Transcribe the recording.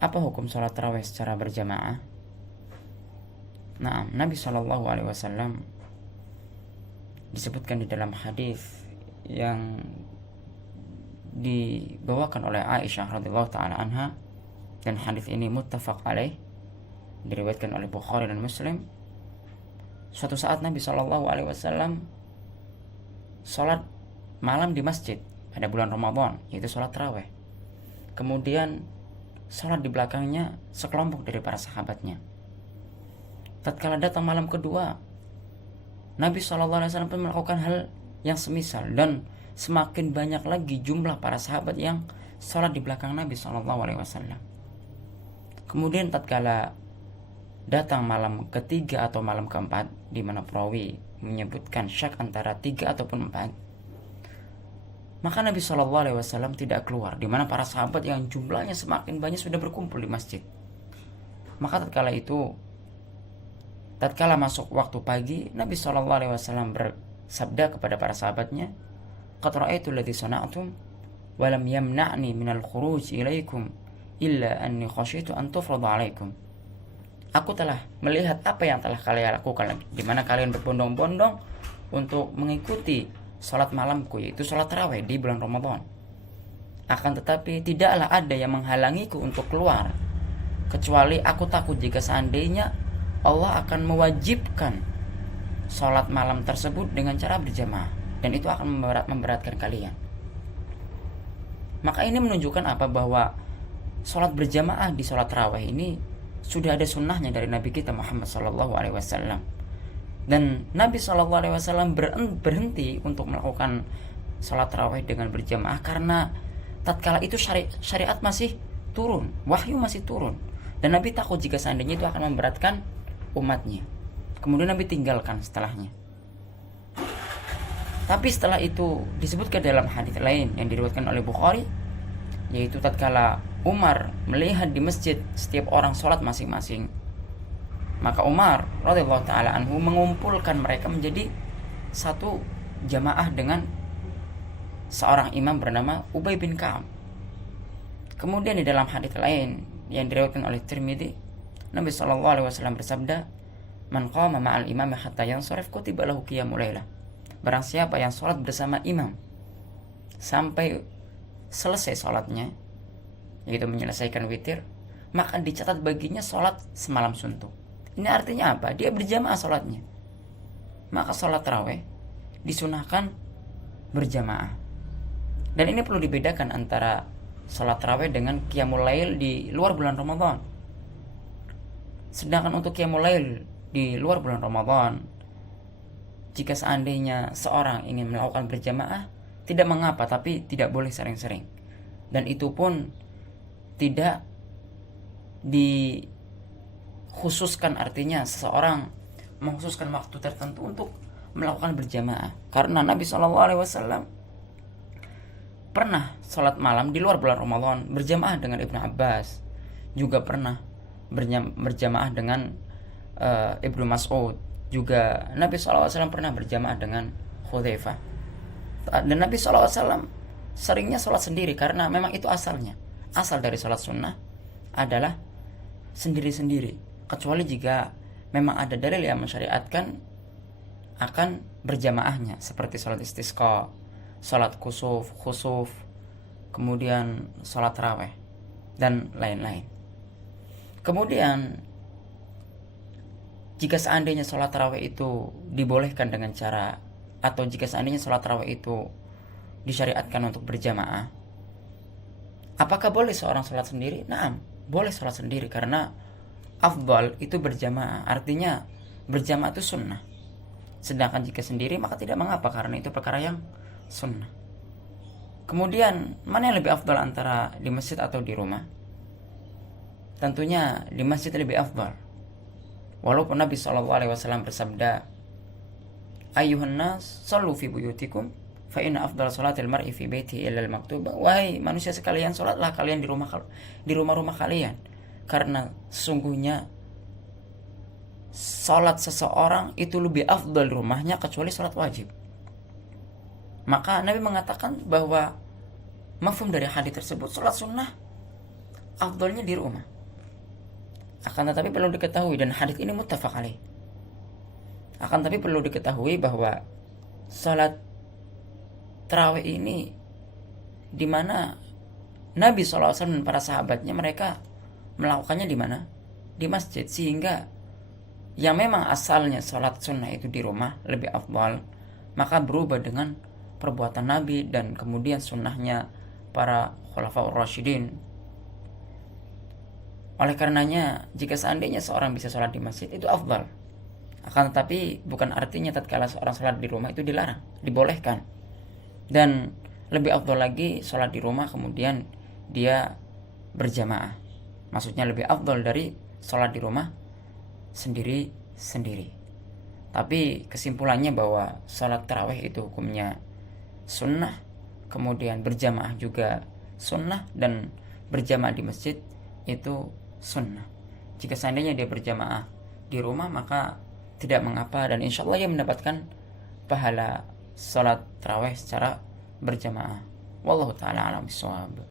Apa hukum sholat tarawih secara berjamaah? Nah, Nabi Shallallahu Alaihi Wasallam disebutkan di dalam hadis yang dibawakan oleh Aisyah radhiyallahu taala anha, dan hadis ini muttafaq alaih, diriwayatkan oleh Bukhari dan Muslim. Suatu saat Nabi Shallallahu Alaihi Wasallam sholat malam di masjid pada bulan Ramadan, yaitu sholat tarawih. Kemudian sholat di belakangnya sekelompok dari para sahabatnya. Tatkala datang malam kedua, Nabi SAW pun melakukan hal yang semisal, dan semakin banyak lagi jumlah para sahabat yang sholat di belakang Nabi SAW. Kemudian tatkala datang malam ketiga atau malam keempat, di mana perawi menyebutkan syak antara 3 ataupun 4, maka Nabi SAW tidak keluar, di mana para sahabat yang jumlahnya semakin banyak sudah berkumpul di masjid. Maka tatkala masuk waktu pagi, Nabi SAW bersabda kepada para sahabatnya, "Qad ra'aitu alladhi sana'tum wa lam yamna'ni minal khuruj ilaikum illa anni khasyitu an tufrada 'alaikum." Aku telah melihat apa yang telah kalian lakukan, di mana kalian berbondong-bondong untuk mengikuti salat malamku, yaitu salat tarawih di bulan Ramadan. Akan tetapi tidaklah ada yang menghalangiku untuk keluar, kecuali aku takut jika seandainya Allah akan mewajibkan sholat malam tersebut dengan cara berjamaah, dan itu akan memberatkan kalian. Maka ini menunjukkan apa? Bahwa sholat berjamaah di sholat tarawih ini sudah ada sunnahnya dari Nabi kita Muhammad SAW. Dan Nabi SAW berhenti untuk melakukan sholat tarawih dengan berjamaah karena tatkala itu syariat masih turun, wahyu masih turun, dan Nabi takut jika seandainya itu akan memberatkan umatnya. Kemudian Nabi tinggalkan setelahnya. Tapi setelah itu disebutkan dalam hadis lain yang diriwayatkan oleh Bukhari, yaitu tatkala Umar melihat di masjid setiap orang sholat masing-masing, maka Umar radhiyallahu taala anhu mengumpulkan mereka menjadi satu jamaah dengan seorang imam bernama Ubay bin Ka'ab. Kemudian di dalam hadis lain yang diriwayatkan oleh Tirmidzi, Nabi SAW bersabda, "Man qama ma'al imam hatta yansharif kutiba lahu qiyamul lailah." Barang siapa yang sholat bersama imam sampai selesai sholatnya, yaitu menyelesaikan witir, maka dicatat baginya sholat semalam suntuk. Ini artinya apa? Dia berjamaah sholatnya. Maka sholat tarawih disunahkan berjamaah. Dan ini perlu dibedakan antara sholat tarawih dengan qiyamul lail di luar bulan Ramadan. Sedangkan untuk qiyamul lail di luar bulan Ramadan, jika seandainya seorang ingin melakukan berjamaah, tidak mengapa, tapi tidak boleh sering-sering. Dan itu pun tidak dikhususkan, artinya seseorang mengkhususkan waktu tertentu untuk melakukan berjamaah. Karena Nabi SAW pernah sholat malam di luar bulan Ramadan berjamaah dengan Ibnu Abbas, juga pernah berjamaah dengan Ibnu Mas'ud, juga Nabi SAW pernah berjamaah dengan Hudzaifah. Dan Nabi SAW seringnya sholat sendiri karena memang itu asalnya. Asal dari sholat sunnah adalah sendiri-sendiri, kecuali jika memang ada dalil yang mensyariatkan akan berjamaahnya, seperti sholat istisqa, sholat khusuf, kemudian sholat tarawih, dan lain-lain. Kemudian jika seandainya sholat tarawih itu dibolehkan dengan cara, atau jika seandainya sholat tarawih itu disyariatkan untuk berjamaah, apakah boleh seorang sholat sendiri? Naam, boleh sholat sendiri, karena afdal itu berjamaah, artinya berjamaah itu sunnah. Sedangkan jika sendiri maka tidak mengapa, karena itu perkara yang sunnah. Kemudian mana yang lebih afdal antara di masjid atau di rumah? Tentunya di masjid lebih afdal. Walaupun Nabi SAW bersabda, "Ayyuhan nas, sallu fi buyutikum, fa inna afdal salatil mar'i fi baiti illa al-maktubah." Wahai manusia sekalian, salatlah kalian di rumah-rumah kalian, karena sesungguhnya salat seseorang itu lebih afdal di rumahnya kecuali salat wajib. Maka Nabi mengatakan bahwa mafhum dari hadis tersebut, salat sunnah afdolnya di rumah. Akan tetapi perlu diketahui, dan hadis ini muttafaq alaih, akan tetapi perlu diketahui bahwa salat tarawih ini di mana Nabi SAW dan para sahabatnya mereka melakukannya di mana? Di masjid. Sehingga yang memang asalnya salat sunnah itu di rumah lebih afdal, maka berubah dengan perbuatan Nabi dan kemudian sunnahnya para khulafaur rasyidin. Oleh karenanya, jika seandainya seorang bisa sholat di masjid, itu afdal. Akan tetapi bukan artinya tatkala seorang sholat di rumah itu dilarang, dibolehkan. Dan lebih afdal lagi sholat di rumah kemudian dia berjamaah. Maksudnya lebih afdal dari sholat di rumah sendiri-sendiri. Tapi kesimpulannya bahwa sholat tarawih itu hukumnya sunnah, kemudian berjamaah juga sunnah, dan berjamaah di masjid itu sunnah. Jika seandainya dia berjamaah di rumah maka tidak mengapa, dan insya Allah dia mendapatkan pahala sholat tarawih secara berjamaah. Wallahu ta'ala a'lam bishawab.